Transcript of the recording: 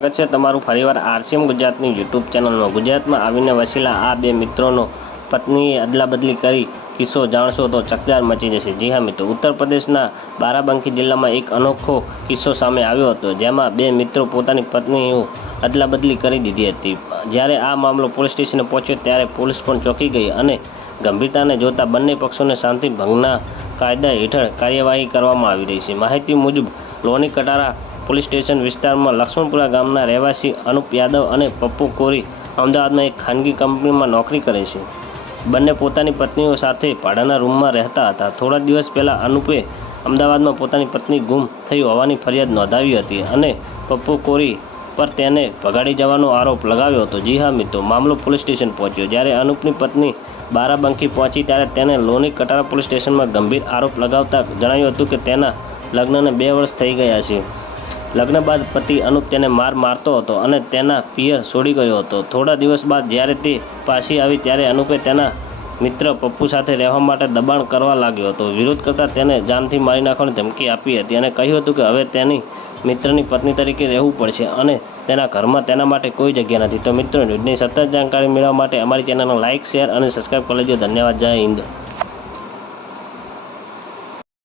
સ્વાગત છે તમારું ફરીવાર આરસીએમ ગુજરાતની યુટ્યુબ ચેનલમાં. ગુજરાતમાં આવીને વસેલા આ બે મિત્રોનો પત્નીએ અદલાબદલી કરી કિસ્સો જાણશો તો ચકચાર મચી જશે. જી હા મિત્રો, ઉત્તર પ્રદેશના બારાબંકી જિલ્લામાં એક અનોખો કિસ્સો સામે આવ્યો હતો, જેમાં બે મિત્રો પોતાની પત્નીઓ અદલાબદલી કરી દીધી હતી. જ્યારે આ મામલો પોલીસ સ્ટેશને પહોંચ્યો ત્યારે પોલીસ પણ ચોંકી ગઈ અને ગંભીરતાને જોતા બંને પક્ષોને શાંતિ ભંગના કાયદા હેઠળ કાર્યવાહી કરવામાં આવી રહી છે. માહિતી મુજબ, લોની કટારા પોલીસ સ્ટેશન વિસ્તારમાં લક્ષ્મણપુરા ગામના રહેવાસી અનુપ યાદવ અને પપ્પુ કોરી અમદાવાદમાં એક ખાનગી કંપનીમાં નોકરી કરે છે. બંને પોતાની પત્નીઓ સાથે ભાડાના રૂમમાં રહેતા હતા. થોડા દિવસ પહેલાં અનુપે અમદાવાદમાં પોતાની પત્ની ગુમ થઈ હોવાની ફરિયાદ નોંધાવી હતી અને પપ્પુ કોરી પર તેને ભગાડી જવાનો આરોપ લગાવ્યો હતો. જી હા મિત્રો, મામલો પોલીસ સ્ટેશન પહોંચ્યો. જ્યારે અનુપની પત્ની બારાબંકી પહોંચી, ત્યારે તેને લોની કટારા પોલીસ સ્ટેશનમાં ગંભીર આરોપ લગાવતા જણાવ્યું હતું કે તેના લગ્નને બે વર્ષ થઈ ગયા છે. લગ્ન બાદ પતિ અનુપ તેને માર મારતો હતો અને તેના પિયર છોડી ગયો હતો. થોડા દિવસ બાદ જ્યારે તે પાછી આવી, ત્યારે અનુપે તેના મિત્ર પપ્પુ સાથે રહેવા માટે દબાણ કરવા લાગ્યો હતો. વિરોધ કરતાં તેને જાનથી મારી નાખવાની ધમકી આપી હતી અને કહ્યું હતું કે હવે તેની મિત્રની પત્ની તરીકે રહેવું પડશે અને તેના ઘરમાં તેના માટે કોઈ જગ્યા નથી. તો મિત્રો, ન્યૂઝની સતત જાણકારી મેળવવા માટે અમારી ચેનલને લાઇક શેર અને સબસ્ક્રાઈબ કરી લેજો. ધન્યવાદ. જય હિન્દ.